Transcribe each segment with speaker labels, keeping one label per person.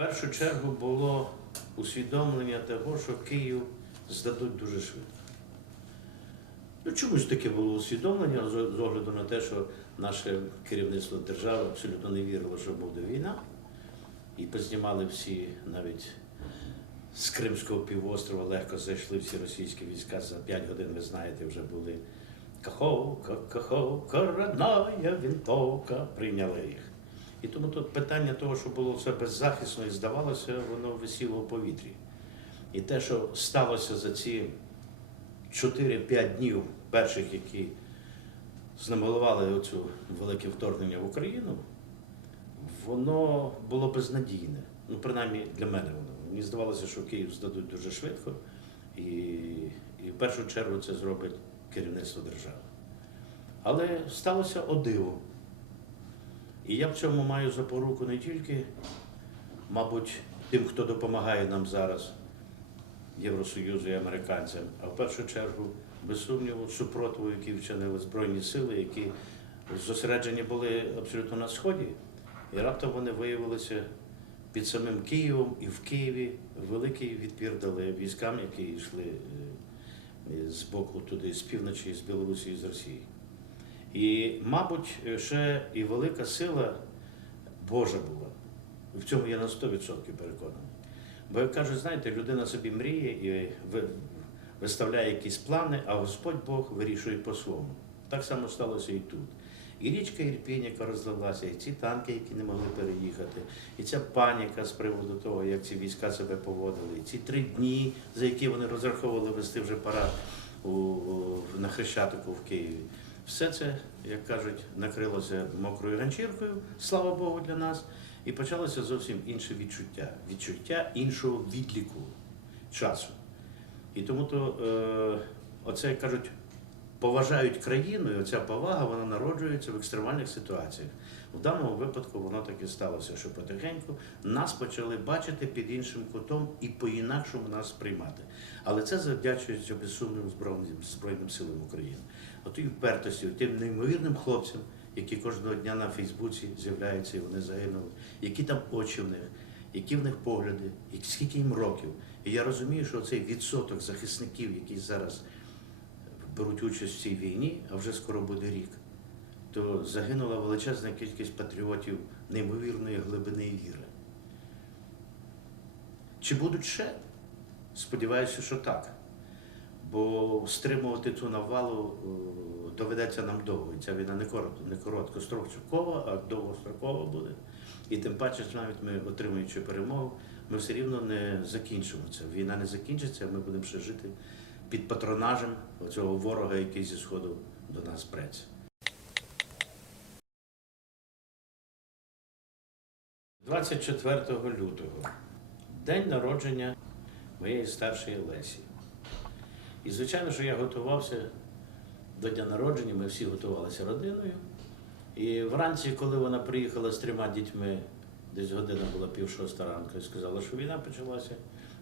Speaker 1: першу чергу було усвідомлення того, що Київ здадуть дуже швидко. Ну, чомусь таке було усвідомлення з огляду на те, що наше керівництво держави абсолютно не вірило, що буде війна. І познімали всі навіть з Кримського півострова легко зайшли всі російські війська за 5 годин, ви знаєте, вже були Каховка, Каховка, родная винтовка, прийняли їх. І тому тут питання того, що було все беззахисно і здавалося, воно висіло у повітрі. І те, що сталося за ці 4-5 днів перших, які знамалували оцю велике вторгнення в Україну, воно було безнадійне. Ну, принаймні для мене воно. Мені здавалося, що Київ здадуть дуже швидко, і, і в першу чергу це зробить керівництво держави. Але сталося о диво. І я в цьому маю запоруку не тільки, мабуть, тим, хто допомагає нам зараз, Євросоюзу і американцям, а в першу чергу, без сумніву, супротиву, які вчинили Збройні сили, які зосереджені були абсолютно на Сході, і раптом вони виявилися під самим Києвом і в Києві великий відпір дали військам, які йшли е, з боку туди, з півночі, з Білорусі і з Росії. І, мабуть, ще і велика сила Божа була. В цьому я на 100% переконаний. Бо як кажуть, знаєте, людина собі мріє і виставляє якісь плани, а Господь Бог вирішує по-своєму. Так само сталося і тут. І річка Ірпінь, яка розлилася, і ці танки, які не могли переїхати, і ця паніка з приводу того, як ці війська себе поводили, і ці три дні, за які вони розраховували вести вже парад у, на Хрещатику в Києві. Все це, як кажуть, накрилося мокрою ганчіркою, слава Богу, для нас, і почалося зовсім інше відчуття. Відчуття іншого відліку часу. І тому то е, оце як кажуть, поважають країну, і оця повага вона народжується в екстремальних ситуаціях. В даному випадку воно так і сталося, що потихеньку нас почали бачити під іншим кутом і по-інакшому нас сприймати. Але це завдячується без сумніву Збройним, Збройним силам України. От і впертості, тим неймовірним хлопцям, які кожного дня на Фейсбуці з'являються і вони загинули, які там очі в них, які в них погляди, і скільки їм років. І я розумію, що цей відсоток захисників, які зараз беруть участь в цій війні, а вже скоро буде рік, то загинула величезна кількість патріотів неймовірної глибини і віри. Чи будуть ще? Сподіваюся, що так. Бо стримувати цю навалу е, доведеться нам довго. І ця війна не коротко, не короткострокова, а довгострокова буде. І тим паче, навіть ми, отримуючи перемогу, ми все рівно не закінчимо це. Війна не закінчиться, ми будемо ще жити під патронажем цього ворога, який зі сходу до нас преться. 24 лютого день народження моєї старшої Лесі. І звичайно, що я готувався до дня народження, ми всі готувалися родиною. І вранці, коли вона приїхала з трьома дітьми, десь година була пів шоста ранку, і сказала, що війна почалася.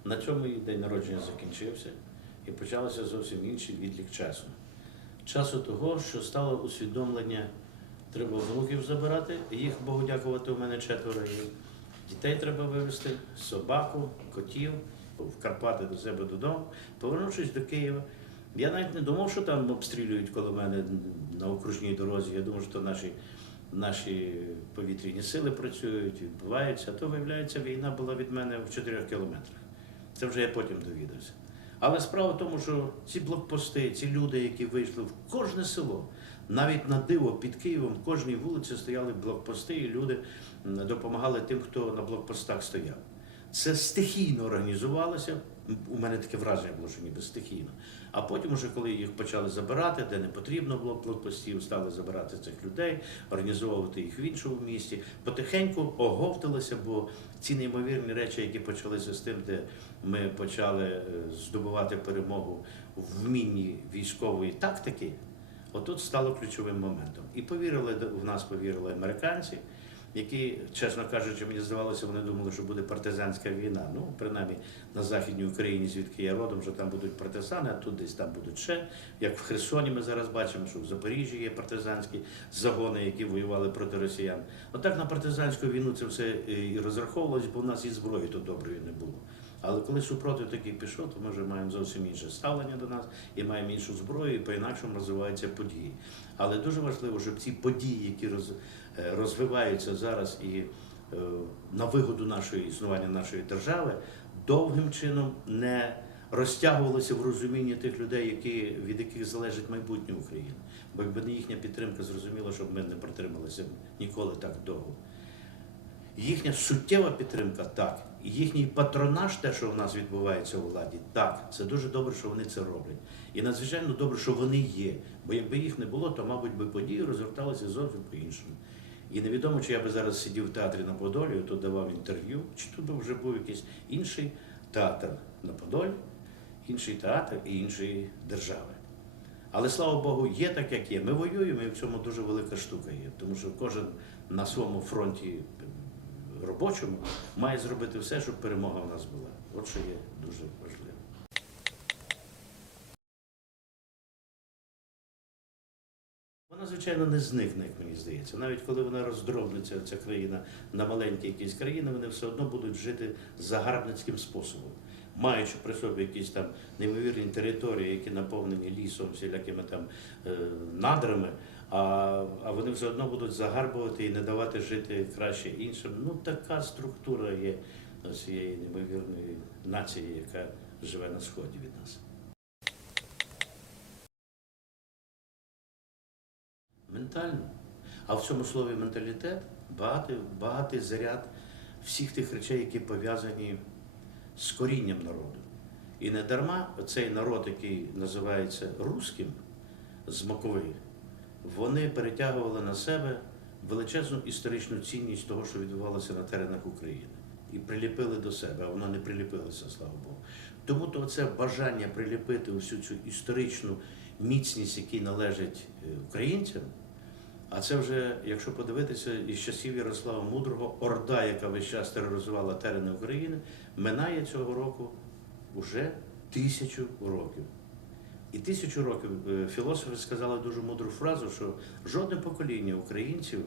Speaker 1: На цьому її день народження закінчився і почався зовсім інший відлік часу. Часу того, що стало усвідомлення, треба внуків забирати, їх Богу дякувати, у мене четверо є. Дітей треба вивезти, собаку, котів в Карпати до себе додому. Повернувшись до Києва, я навіть не думав, що там обстрілюють коло мене на окружній дорозі. Я думав, що наші, наші повітряні сили працюють, відбуваються. А то, виявляється, війна була від мене в 4 кілометрах. Це вже я потім довідався. Але справа в тому, що ці блокпости, ці люди, які вийшли в кожне село, навіть на диво під Києвом, в кожній вулиці стояли блокпости, і люди допомагали тим, хто на блокпостах стояв. Це стихійно організувалося. У мене таке враження було, що ніби стихійно. А потім, уже коли їх почали забирати, де не потрібно було блокпостів, стали забирати цих людей, організовувати їх в іншому місті, потихеньку оговталися, бо ці неймовірні речі, які почалися з тим, де ми почали е, здобувати перемогу в вмінні військової тактики, отут стало ключовим моментом. І повірили в нас, повірили американці, які, чесно кажучи, мені здавалося, вони думали, що буде партизанська війна. Ну, принаймні на Західній Україні, звідки я родом, що там будуть партизани, а тут десь там будуть ще. Як в Херсоні ми зараз бачимо, що в Запоріжжі є партизанські загони, які воювали проти росіян. Отак на партизанську війну це все і розраховувалось, бо в нас і зброї то доброї не було. Але коли супротив такий пішов, то ми вже маємо зовсім інше ставлення до нас і маємо іншу зброю, і по-інакшому розвиваються події. Але дуже важливо, щоб ці події, які е, розвиваються зараз і е, на вигоду нашої існування нашої держави, довгим чином не розтягувалися в розумінні тих людей, які, від яких залежить майбутнє України. Бо якби не їхня підтримка, зрозуміло, щоб ми не протрималися ніколи так довго. Їхня суттєва підтримка так. Їхній патронаж, те, що в нас відбувається у владі, так. Це дуже добре, що вони це роблять. І надзвичайно добре, що вони є. Бо якби їх не було, то, мабуть, би події розгорталися зовсім по-іншому. І невідомо, чи я би зараз сидів в театрі на Подолі, то давав інтерв'ю, чи тут вже був якийсь інший театр на Подолі, інший театр і іншої держави. Але слава Богу, є так, як є. Ми воюємо, і в цьому дуже велика штука є. Тому що кожен на своєму фронті робочому має зробити все, щоб перемога в нас була. От що є дуже важливо. Вона, звичайно, не зникне, як мені здається. Навіть коли вона роздробниться, ця країна на маленькі якісь країни, вони все одно будуть жити загарбницьким способом, маючи при собі якісь там неймовірні території, які наповнені лісом, всілякими там е, надрами, а, а вони все одно будуть загарбувати і не давати жити краще іншим. Ну, така структура є цієї неймовірної нації, яка живе на сході від нас. Ментально. А в цьому слові менталітет багатий, багатий заряд всіх тих речей, які пов'язані з корінням народу. І не дарма цей народ, який називається руським з Макови, вони перетягували на себе величезну історичну цінність того, що відбувалося на теренах України. І приліпили до себе, а воно не приліпилося, слава Богу. Тому то це бажання приліпити усю цю історичну міцність, якій належить е, українцям. А це вже, якщо подивитися, із часів Ярослава Мудрого, Орда, яка весь час тероризувала терени України, минає цього року уже тисячу років. І тисячу років е, філософи сказали дуже мудру фразу, що жодне покоління українців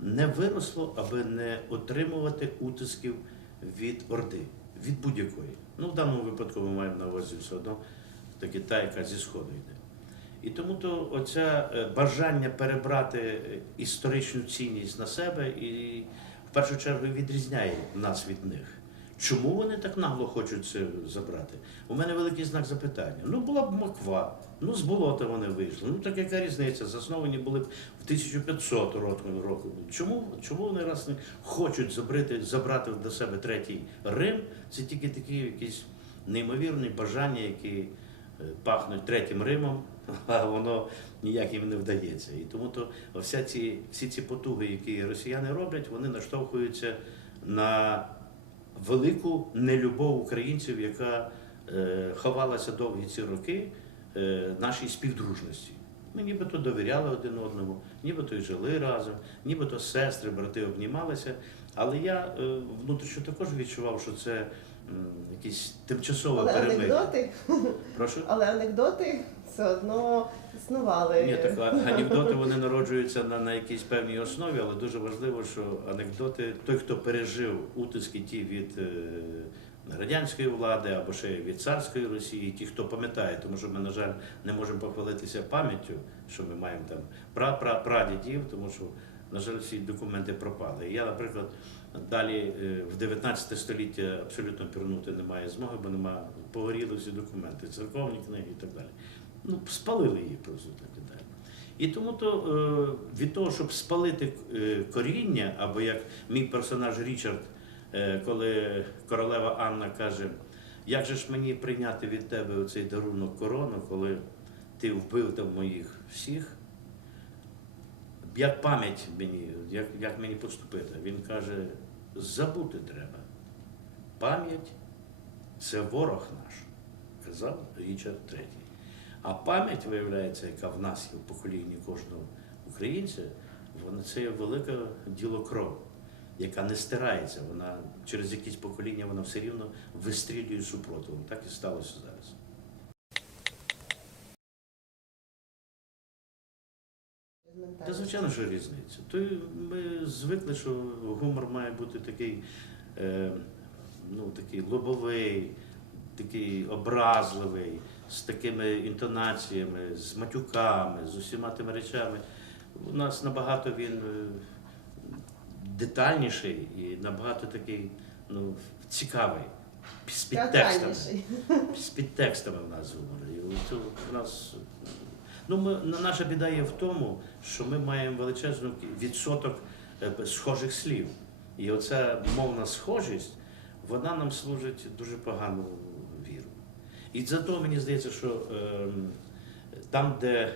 Speaker 1: не виросло, аби не отримувати утисків від Орди, від будь-якої. Ну, в даному випадку ми маємо на увазі все одно таки та, яка зі Сходу йде. І тому то оце бажання перебрати е, історичну цінність на себе і в першу чергу відрізняє нас від них. Чому вони так нагло хочуть це забрати? У мене великий знак запитання. Ну, була б Маква, ну з болота вони вийшли. Ну так яка різниця? Засновані були б в 1500 року. Чому, чому вони раз не хочуть забрати, забрати до себе третій Рим? Це тільки такі якісь неймовірні бажання, які е, пахнуть третім Римом, а воно ніяк їм не вдається. І тому то вся ці, всі ці потуги, які росіяни роблять, вони наштовхуються на велику нелюбов українців, яка е, ховалася довгі ці роки е, нашій співдружності. Ми нібито довіряли один одному, нібито й жили разом, нібито сестри, брати обнімалися. Але я е, внутрішньо також відчував, що це якісь тимчасове перемир'я. Прошу?
Speaker 2: але анекдоти все одно існували.
Speaker 1: Ні, так анекдоти вони народжуються на, на якійсь певній основі, але дуже важливо, що анекдоти, той, хто пережив утиски ті від е, радянської влади або ще від царської Росії, ті, хто пам'ятає, тому що ми, на жаль, не можемо похвалитися пам'яттю, що ми маємо там пра- прадідів, тому що, на жаль, всі документи пропали. Я, наприклад, далі е, в 19 століття абсолютно пірнути немає змоги, бо немає погоріли всі документи, церковні книги і так далі ну, спалили її просто так і далі. І тому то е, від того, щоб спалити е, коріння, або як мій персонаж Річард, е, коли королева Анна каже, як же ж мені прийняти від тебе оцей дарунок корону, коли ти вбив там моїх всіх, як пам'ять мені, як, як мені поступити? Він каже, забути треба. Пам'ять це ворог наш, казав Річард III. А пам'ять, виявляється, яка в нас є в поколінні кожного українця, вона це є велике діло крові. яка не стирається. Вона через якісь покоління вона все рівно вистрілює супротивом. Так і сталося зараз. Та звичайно, що різниця. То ми звикли, що гумор має бути такий, е, ну, такий лобовий, такий образливий, з такими інтонаціями, з матюками, з усіма тими речами. У нас набагато він е, детальніший і набагато такий ну, цікавий. З підтекстами. З підтекстами в нас у нас Ну, ми, на- наша біда є в тому, що ми маємо величезний відсоток е, схожих слів. І оця мовна схожість, вона нам служить дуже погану віру. І зато мені здається, що ем, там, де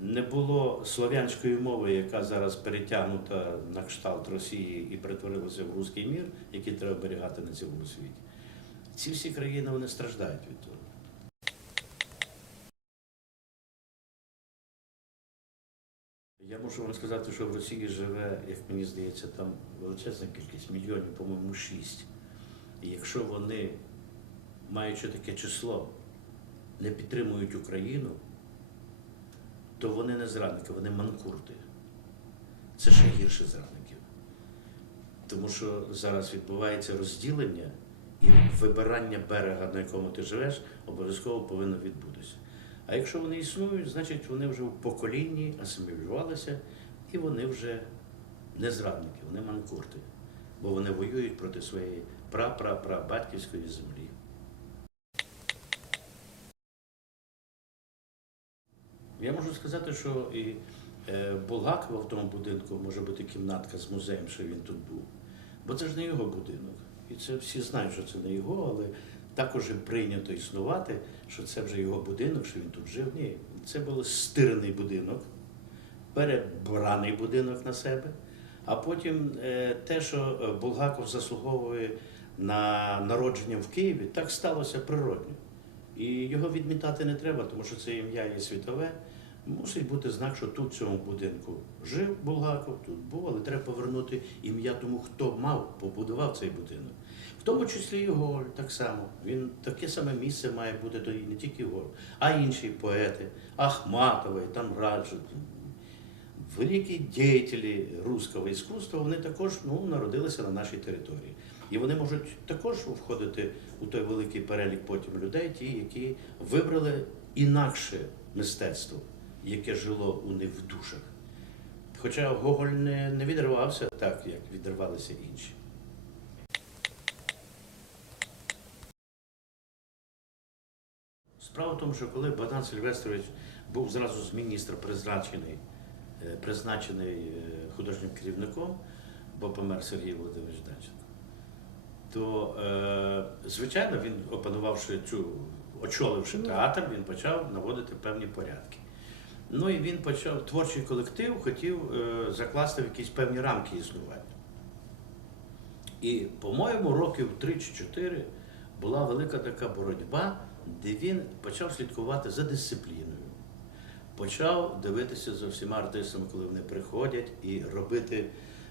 Speaker 1: не було слов'янської мови, яка зараз перетягнута на кшталт Росії і перетворилася в руський мір, який треба берігати на цілому світі, ці всі країни вони страждають від того. Я можу вам сказати, що в Росії живе, як мені здається, там величезна кількість мільйонів, по-моєму, шість. І якщо вони, маючи таке число, не підтримують Україну, то вони не зрадники, вони манкурти. Це ще гірше зрадників. Тому що зараз відбувається розділення і вибирання берега, на якому ти живеш, обов'язково повинно відбутися. А якщо вони існують, значить вони вже в поколінні асимілювалися і вони вже не зрадники, вони манкурти, бо вони воюють проти своєї пра-пра-пра-батьківської землі. Я можу сказати, що і е, Булгакова в тому будинку може бути кімнатка з музеєм, що він тут був. Бо це ж не його будинок. І це всі знають, що це не його, але також прийнято існувати, що це вже його будинок, що він тут жив. Ні, це був стирений будинок, перебраний будинок на себе. А потім е, те, що е, Булгаков заслуговує на народження в Києві, так сталося природньо. І його відмітати не треба, тому що це ім'я є світове. Мусить бути знак, що тут в цьому будинку жив Булгаков, тут був, але треба повернути ім'я тому, хто мав, побудував цей будинок. В тому числі і Гоголь так само. Він таке саме місце має бути то і не тільки Гоголь, а інші поети, Ахматовий, там Раджу. Великі діятелі руського іскусства, вони також ну, народилися на нашій території. І вони можуть також входити у той великий перелік потім людей, ті, які вибрали інакше мистецтво, яке жило у них в душах. Хоча Гоголь не, не відривався так, як відривалися інші. Справа в тому, що коли Богдан Сильвестрович був зразу з міністра призначений, е, призначений е, художнім керівником, бо помер Сергій Володимирович Данченко, то, е, звичайно, він, опанувавши цю, очоливши театр, він почав наводити певні порядки. Ну і він почав, творчий колектив хотів е, закласти в якісь певні рамки існування. І, по-моєму, років 3 чи 4 була велика така боротьба, де він почав слідкувати за дисципліною, почав дивитися за всіма артистами, коли вони приходять, і робити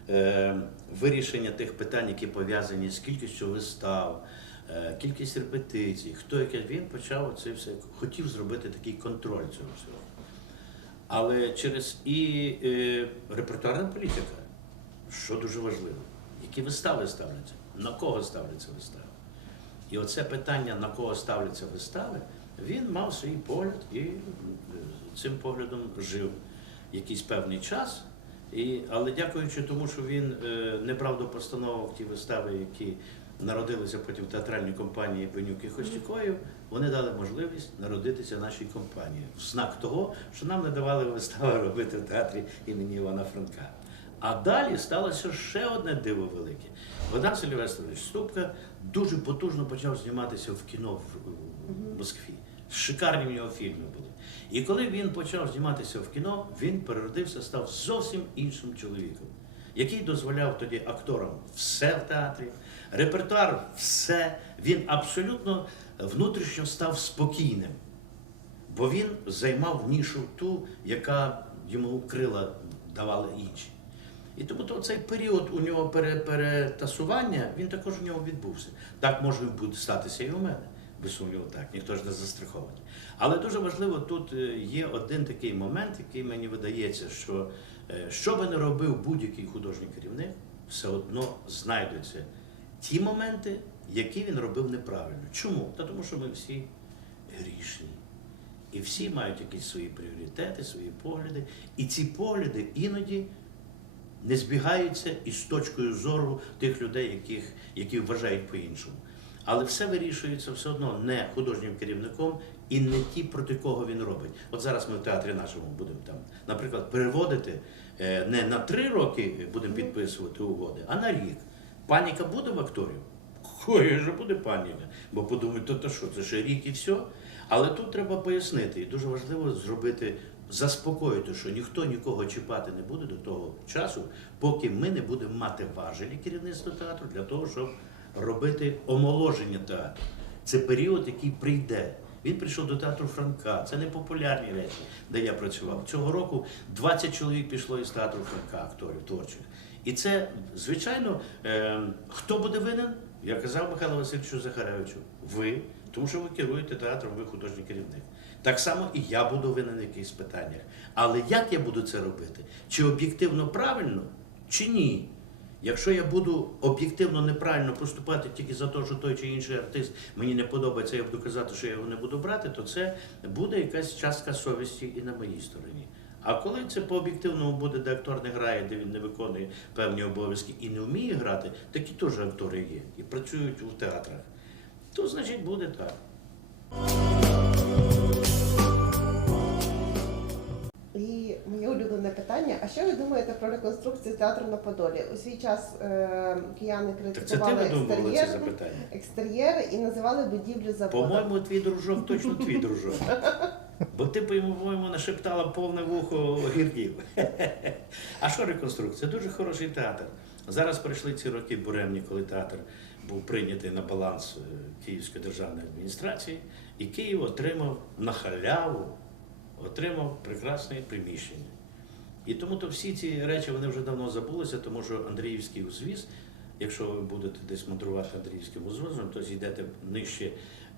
Speaker 1: е, вирішення тих питань, які пов'язані з кількістю вистав, е, кількість репетицій, хто яке він почав це все, хотів зробити такий контроль цього всього. Але через і е, репертуарна політика, що дуже важливо, які вистави ставляться, на кого ставляться вистави. І оце питання, на кого ставляться вистави, він мав свій погляд і е, цим поглядом жив якийсь певний час. І, але дякуючи тому, що він е, неправду постановив ті вистави, які народилися потім в театральній компанії Бенюк і Хостюкоїв, вони дали можливість народитися нашій компанії. В знак того, що нам не давали вистави робити в театрі імені Івана Франка. А далі сталося ще одне диво велике. Богдан Сильвестрович Ступка дуже потужно почав зніматися в кіно в, в Москві. Шикарні в нього фільми були. І коли він почав зніматися в кіно, він переродився, став зовсім іншим чоловіком, який дозволяв тоді акторам все в театрі, репертуар все. Він абсолютно внутрішньо став спокійним, бо він займав нішу ту, яка йому крила давали інші. І тому то цей період у нього пере- перетасування, він також у нього відбувся. Так може буде статися і у мене. Без сумніву, так, ніхто ж не застрахований. Але дуже важливо, тут е, є один такий момент, який мені видається, що е, що би не робив будь-який художній керівник, все одно знайдуться ті моменти, які він робив неправильно. Чому? Та тому що ми всі грішні. І всі мають якісь свої пріоритети, свої погляди. І ці погляди іноді не збігаються із точкою зору тих людей, яких, які вважають по-іншому. Але все вирішується все одно не художнім керівником і не ті, проти кого він робить. От зараз ми в театрі нашому будемо там, наприклад, переводити е, не на три роки будемо підписувати угоди, а на рік. Паніка буде в акторів? Ой, вже буде паніка. Бо подумають, то, то що, це ще рік і все. Але тут треба пояснити, і дуже важливо зробити, заспокоїти, що ніхто нікого чіпати не буде до того часу, поки ми не будемо мати важелі керівництва театру для того, щоб робити омоложення театру. Це період, який прийде. Він прийшов до театру Франка. Це не популярні речі, де я працював. Цього року 20 чоловік пішло із театру Франка, акторів творчих. І це, звичайно, е, хто буде винен? Я казав Михайлу Васильовичу Захаревичу, ви, тому що ви керуєте театром, ви художній керівник. Так само і я буду винен в якихось питаннях. Але як я буду це робити? Чи об'єктивно правильно, чи ні? Якщо я буду об'єктивно неправильно поступати тільки за те, що той чи інший артист мені не подобається, я буду казати, що я його не буду брати, то це буде якась частка совісті і на моїй стороні. А коли це по об'єктивному буде, де актор не грає, де він не виконує певні обов'язки і не вміє грати, такі теж актори є і працюють у театрах, то значить буде так.
Speaker 2: І моє улюблене питання: а що ви думаєте про реконструкцію театру на Подолі? У свій час е, кияни
Speaker 1: Так це ти
Speaker 2: критикували
Speaker 1: видумувала це
Speaker 2: екстер'єр,
Speaker 1: запитання.
Speaker 2: екстер'єр і називали будівлю заводу.
Speaker 1: По-моєму, твій дружок точно твій дружок. Бо ти, по-моєму, нашептала повне вухо гірків. А що реконструкція? Дуже хороший театр. Зараз пройшли ці роки буремні, коли театр був прийнятий на баланс е, Київської державної адміністрації, і Київ отримав на халяву, отримав прекрасне приміщення. І тому то всі ці речі вони вже давно забулися, тому що Андріївський узвіз, якщо ви будете десь мандрувати Андріївським узвозом, то зійдете нижче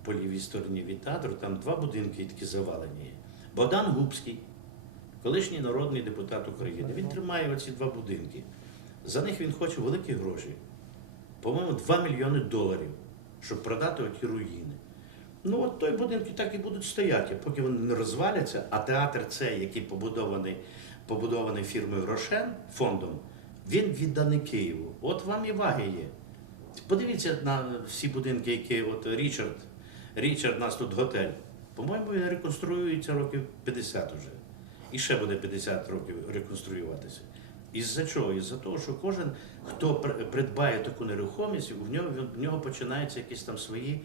Speaker 1: по лівій стороні від театру, там два будинки такі завалені. є. Богдан Губський, колишній народний депутат України, він тримає оці два будинки. За них він хоче великі гроші. По-моєму, 2 мільйони доларів, щоб продати оті руїни. Ну, от той будинки так і будуть стояти, поки вони не розваляться, а театр цей, який побудований, побудований фірмою Рошен фондом, він відданий Києву. От вам і ваги є. Подивіться на всі будинки, які от Річард, Річард, у нас тут готель. По-моєму, він реконструюється років 50 вже. І ще буде 50 років реконструюватися. Із-за чого? Із-за того, що кожен, хто пр- придбає таку нерухомість, в нього, в нього починаються якісь там свої,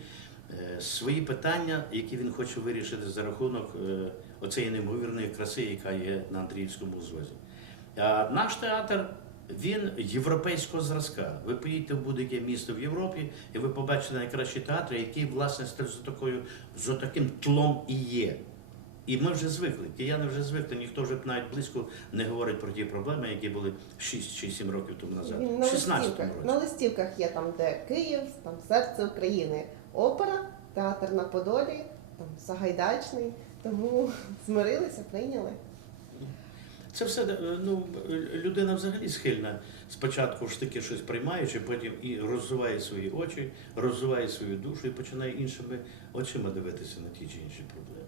Speaker 1: свої питання, які він хоче вирішити за рахунок е, оцеї неймовірної краси, яка є на Андріївському узвозі. А наш театр він європейського зразка. Ви поїдете в будь-яке місто в Європі, і ви побачите найкращі театри, які власне з такою з таким тлом і є. І ми вже звикли. Кияни вже звикли, ніхто вже навіть близько не говорить про ті проблеми, які були 6 чи 7 років тому назад.
Speaker 2: На
Speaker 1: 16
Speaker 2: листівках,
Speaker 1: році.
Speaker 2: на листівках є там, де Київ, там серце України, опера, театр на Подолі, там Сагайдачний. Тому змирилися, прийняли.
Speaker 1: Це все е, ну, людина взагалі схильна спочатку ж таки щось приймаючи, потім і розвиває свої очі, розвиває свою душу і починає іншими очима дивитися на ті чи інші проблеми.